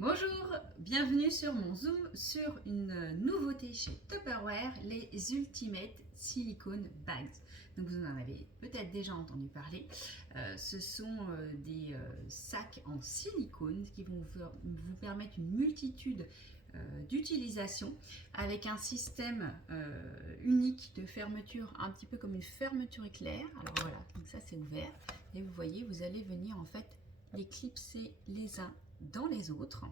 Bonjour, bienvenue sur mon Zoom sur une nouveauté chez Tupperware, les Ultimate Silicone Bags. Donc vous en avez peut-être déjà entendu parler. Ce sont des sacs en silicone qui vont vous permettre une multitude d'utilisation avec un système unique de fermeture, un petit peu comme une fermeture éclair. Alors voilà, donc ça c'est ouvert et vous voyez, vous allez venir en fait les clipser les uns dans les autres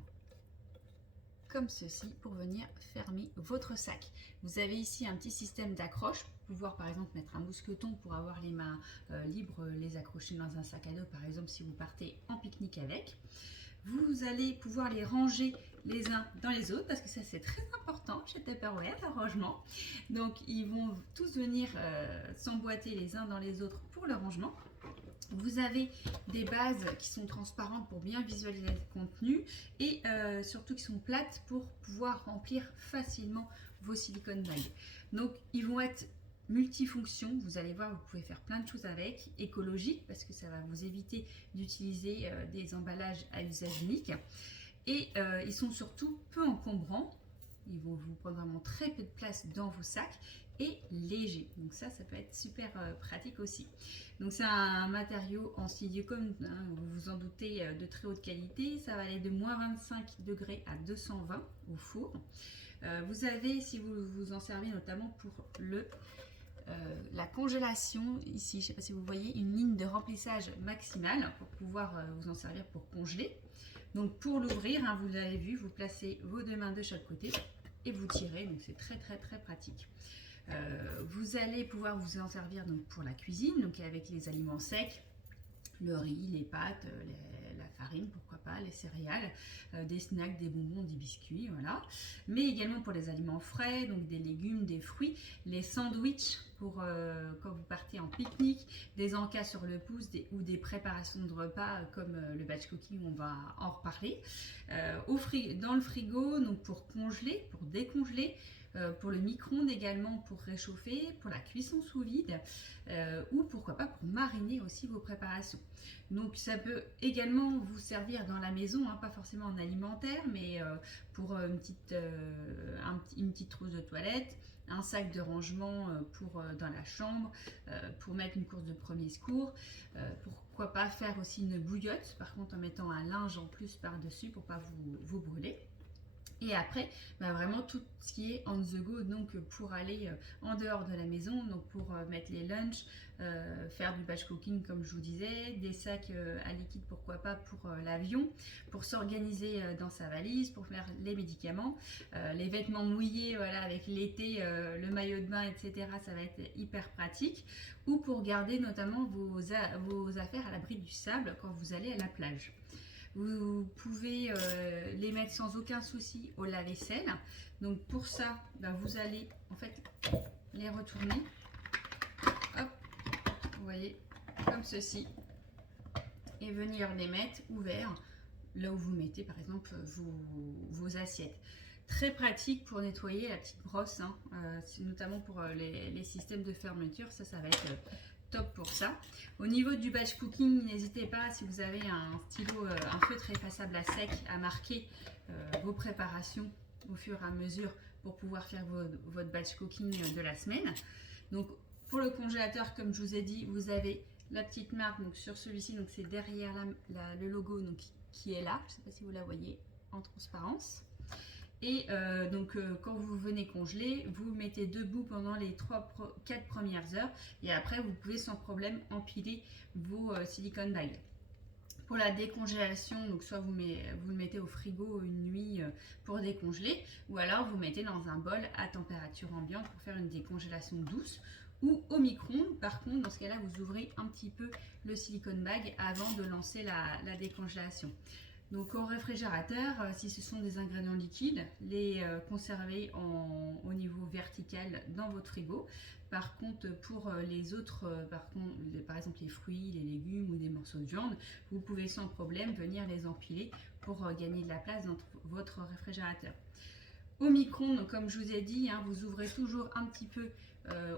comme ceci pour venir fermer votre sac. Vous avez ici un petit système d'accroche pour pouvoir par exemple mettre un mousqueton pour avoir les mains libres, les accrocher dans un sac à dos par exemple si vous partez en pique-nique avec. Vous allez pouvoir les ranger les uns dans les autres parce que ça c'est très important chez Tupperware, le rangement. Donc ils vont tous venir s'emboîter les uns dans les autres pour le rangement. Vous avez des bases qui sont transparentes pour bien visualiser le contenu et surtout qui sont plates pour pouvoir remplir facilement vos silicone bags. Donc ils vont être multifonctions, vous allez voir, vous pouvez faire plein de choses avec, écologique parce que ça va vous éviter d'utiliser des emballages à usage unique et ils sont surtout peu encombrants. Ils vont vous prendre vraiment très peu de place dans vos sacs et léger. Donc ça peut être super pratique aussi. Donc c'est un matériau en silicone, hein, vous vous en doutez, de très haute qualité. Ça va aller de moins 25 degrés à 220 au four. Vous avez, si vous vous en servez notamment pour la congélation, ici, je ne sais pas si vous voyez, une ligne de remplissage maximale pour pouvoir vous en servir pour congeler. Donc pour l'ouvrir, hein, vous l'avez vu, vous placez vos deux mains de chaque côté et vous tirez, donc c'est très pratique. Vous allez pouvoir vous en servir donc pour la cuisine, donc avec les aliments secs, le riz, les pâtes, la farine, pourquoi pas, les céréales, des snacks, des bonbons, des biscuits, voilà. Mais également pour les aliments frais, donc des légumes, des fruits, les sandwichs pour quand vous partez en pique-nique, des encas sur le pouce ou des préparations de repas comme le batch cooking, on va en reparler. Dans le frigo, donc pour congeler, pour décongeler, pour le micro-ondes également pour réchauffer, pour la cuisson sous vide ou pourquoi pas pour mariner aussi vos préparations. Donc ça peut également vous servir dans la maison, hein, pas forcément en alimentaire, mais pour une petite trousse de toilette, un sac de rangement pour dans la chambre, pour mettre une course de premier secours, pourquoi pas faire aussi une bouillotte, par contre en mettant un linge en plus par-dessus pour pas vous brûler. Et après, vraiment tout ce qui est on the go, donc pour aller en dehors de la maison, donc pour mettre les lunchs, faire du batch cooking comme je vous disais, des sacs à liquide pourquoi pas pour l'avion, pour s'organiser dans sa valise, pour faire les médicaments, les vêtements mouillés, voilà, avec l'été, le maillot de bain, etc. Ça va être hyper pratique, ou pour garder notamment vos affaires à l'abri du sable quand vous allez à la plage. Vous pouvez les mettre sans aucun souci au lave-vaisselle. Donc pour ça, vous allez en fait les retourner. Hop, vous voyez, comme ceci. Et venir les mettre ouverts là où vous mettez par exemple vos assiettes. Très pratique pour nettoyer la petite brosse, hein, notamment pour les systèmes de fermeture. Ça va être top pour ça. Au niveau du batch cooking, n'hésitez pas, si vous avez un stylo, un feutre effaçable à sec, à marquer vos préparations au fur et à mesure pour pouvoir faire votre batch cooking de la semaine. Donc pour le congélateur, comme je vous ai dit, vous avez la petite marque donc sur celui-ci, donc c'est derrière le logo donc, qui est là, je ne sais pas si vous la voyez en transparence. Et quand vous venez congeler, vous mettez debout pendant les 4 premières heures et après vous pouvez sans problème empiler vos silicone bags. Pour la décongélation, donc soit vous le mettez au frigo une nuit pour décongeler, ou alors vous mettez dans un bol à température ambiante pour faire une décongélation douce, ou au micro-ondes. Par contre, dans ce cas-là, vous ouvrez un petit peu le silicone bag avant de lancer la décongélation. Donc au réfrigérateur, si ce sont des ingrédients liquides, les conservez au niveau vertical dans votre frigo. Par contre, pour les autres, par exemple les fruits, les légumes ou des morceaux de viande, vous pouvez sans problème venir les empiler pour gagner de la place dans votre réfrigérateur. au micro-ondes. Donc, comme je vous ai dit, hein, vous ouvrez toujours un petit peu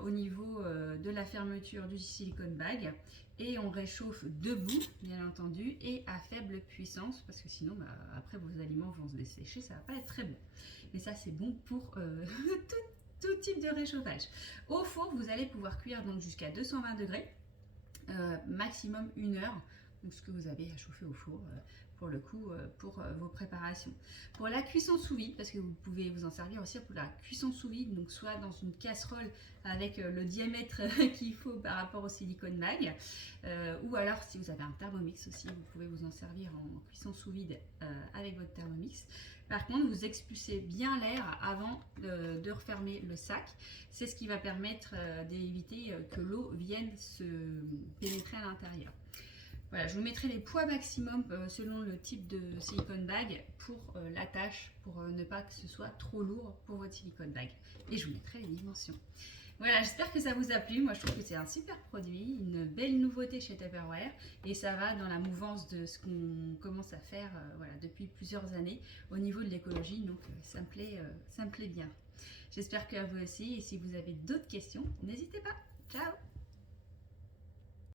au niveau de la fermeture du silicone bag et on réchauffe debout, bien entendu, et à faible puissance parce que sinon, après vos aliments vont se dessécher, ça va pas être très bon. Mais ça, c'est bon pour tout type de réchauffage. Au four, vous allez pouvoir cuire donc jusqu'à 220 degrés, maximum 1 heure, donc ce que vous avez à chauffer au four pour le coup pour vos préparations. Pour la cuisson sous vide, parce que vous pouvez vous en servir aussi pour la cuisson sous vide, donc soit dans une casserole avec le diamètre qu'il faut par rapport au silicone bag, ou alors si vous avez un Thermomix aussi, vous pouvez vous en servir en cuisson sous vide avec votre Thermomix. Par contre, vous expulsez bien l'air avant de refermer le sac. C'est ce qui va permettre d'éviter que l'eau vienne se pénétrer à l'intérieur. Voilà, je vous mettrai les poids maximum selon le type de silicone bag pour la tâche, pour ne pas que ce soit trop lourd pour votre silicone bag. Et je vous mettrai les dimensions. Voilà, j'espère que ça vous a plu. Moi, je trouve que c'est un super produit, une belle nouveauté chez Tupperware. Et ça va dans la mouvance de ce qu'on commence à faire voilà, depuis plusieurs années au niveau de l'écologie. Donc, ça me plaît bien. J'espère que à vous aussi. Et si vous avez d'autres questions, n'hésitez pas.